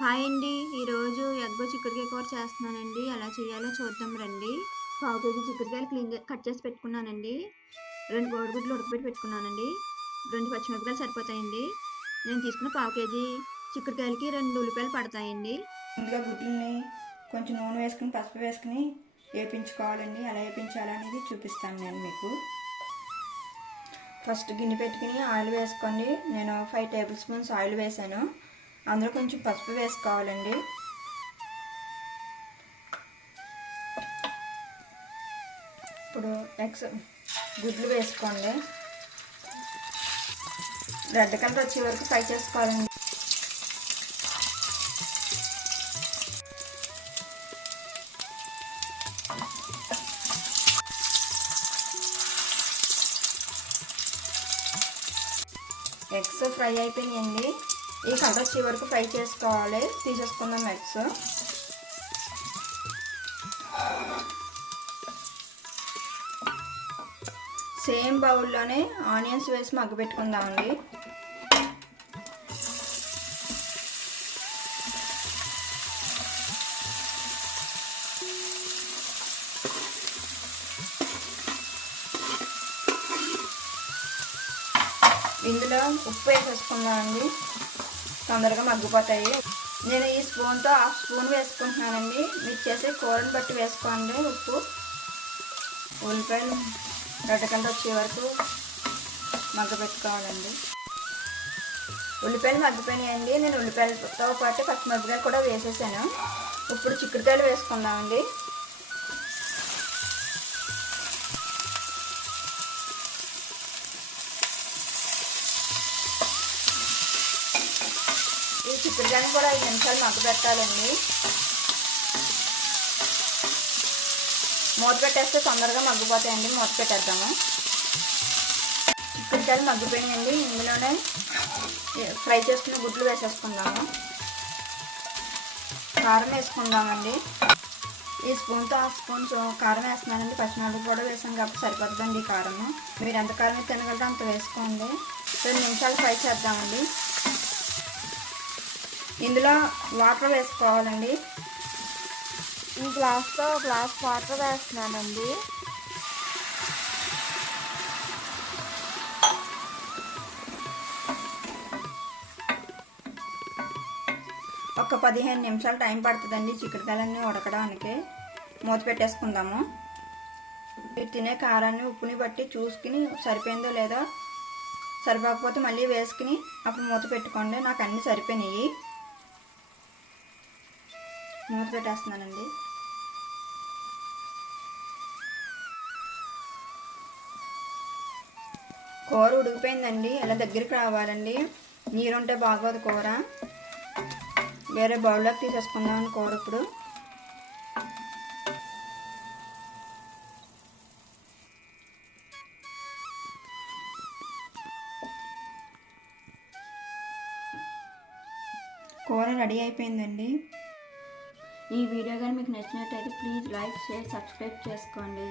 Hi అండి. ఈరోజు ఎగ్గో చిక్కుడుకాయ కూర చేస్తున్నానండి. ఎలా చేయాలో చూద్దాం రండి. పావు కేజీ చిక్కుడుకాయలు కట్ చేసి పెట్టుకున్నానండి. 2 కోడిగుడ్లు ఉడకబెట్టి పెట్టుకున్నానండి. 2 పచ్చిమిరపకాయలు సరిపోతాయండి. నేను తీసుకున్న పావు కేజీ చిక్కుడుకాయలకి 2 ఉల్లిపాయలు పడతాయండి. ముందుగా గుడ్లని కొంచెం నూనె వేసుకుని పసుపు వేసుకుని వేపించుకోవాలండి. ఎలా వేపించాలనేది చూపిస్తాను నేను మీకు. ఫస్ట్ గిన్నె పెట్టుకుని ఆయిల్ వేసుకోండి. నేను 5 టేబుల్ స్పూన్స్ ఆయిల్ వేసాను. అందులో కొంచెం పసుపు వేసుకోవాలండి. ఇప్పుడు గుడ్లు వేసుకోండి. రెడ్ కలర్ వచ్చే వరకు ఫ్రై చేసుకోవాలండి. ఎగ్స్ ఫ్రై అయిపోయినాయండి. ఈ కలర్ వచ్చే వరకు ఫ్రై చేసుకోవాలి. తీసేసుకుందాం ఎగ్స్. సేమ్ బౌల్లోనే ఆనియన్స్ వేసి మగ్గపెట్టుకుందామండి. ఇందులో ఉప్పు వేసేసుకుందామండి. తొందరగా మగ్గిపోతాయి. నేను ఈ స్పూన్తో 1/2 స్పూన్ వేసుకుంటున్నానండి. మీరు చేసే కూరని బట్టి వేసుకోండి ఉప్పు. ఉల్లిపాయలు రెడ్ కలర్ వచ్చే వరకు మగ్గపెట్టుకోవాలండి. ఉల్లిపాయలు మగ్గిపోయినాయండి. నేను ఉల్లిపాయలతో పాటు పచ్చిమిరపకాయలు కూడా వేసేసాను. ఇప్పుడు చిక్కుడుకాయలు వేసుకుందామండి. ఈ చిక్కుడుకాయని కూడా 5 నిమిషాలు మగ్గపెట్టాలండి. మూత పెట్టేస్తే తొందరగా మగ్గిపోతాయండి. మూత పెట్టేద్దాము. చిక్కుడుకాయలు మగ్గిపోయినాయండి. ఇందులోనే ఫ్రై చేసుకున్న గుడ్లు వేసేసుకుందాము. కారం వేసుకుందామండి. ఈ స్పూన్తో 1/2 స్పూన్ కారం వేస్తున్నానండి. పచ్చిమిరపకాయలు కూడా వేసాం కాబట్టి సరిపోతుందండి ఈ కారము. మీరు ఎంత కారం తినగలరో అంత వేసుకోండి. 2 నిమిషాలు ఫ్రై చేద్దామండి. ఇందులో వాటర్ వేసుకోవాలండి. ఈ గ్లాస్తో 1 గ్లాస్ వాటర్ వేస్తున్నానండి. ఒక 15 నిమిషాలు టైం పడుతుందండి చిక్కుడుకాయలన్నీ ఉడకడానికి. మూత పెట్టేసుకుందాము. మీరు తినే కారాన్ని ఉప్పుని బట్టి చూసుకుని సరిపోయిందో లేదో, సరిపోకపోతే మళ్ళీ వేసుకుని అప్పుడు మూత పెట్టుకోండి. నాకు అన్నీ సరిపోయినాయి. మూత పెట్టేస్తున్నానండి. కూర ఉడికిపోయిందండి. ఇలా దగ్గరికి రావాలండి. నీరుంటే బాగోదు కూర. వేరే బౌల్లోకి తీసేసుకుందామని కూర ఇప్పుడు. కూర రెడీ అయిపోయిందండి. ఈ వీడియో కానీ మీకు నచ్చినట్టయితే ప్లీజ్ లైక్, షేర్, సబ్స్క్రైబ్ చేసుకోండి.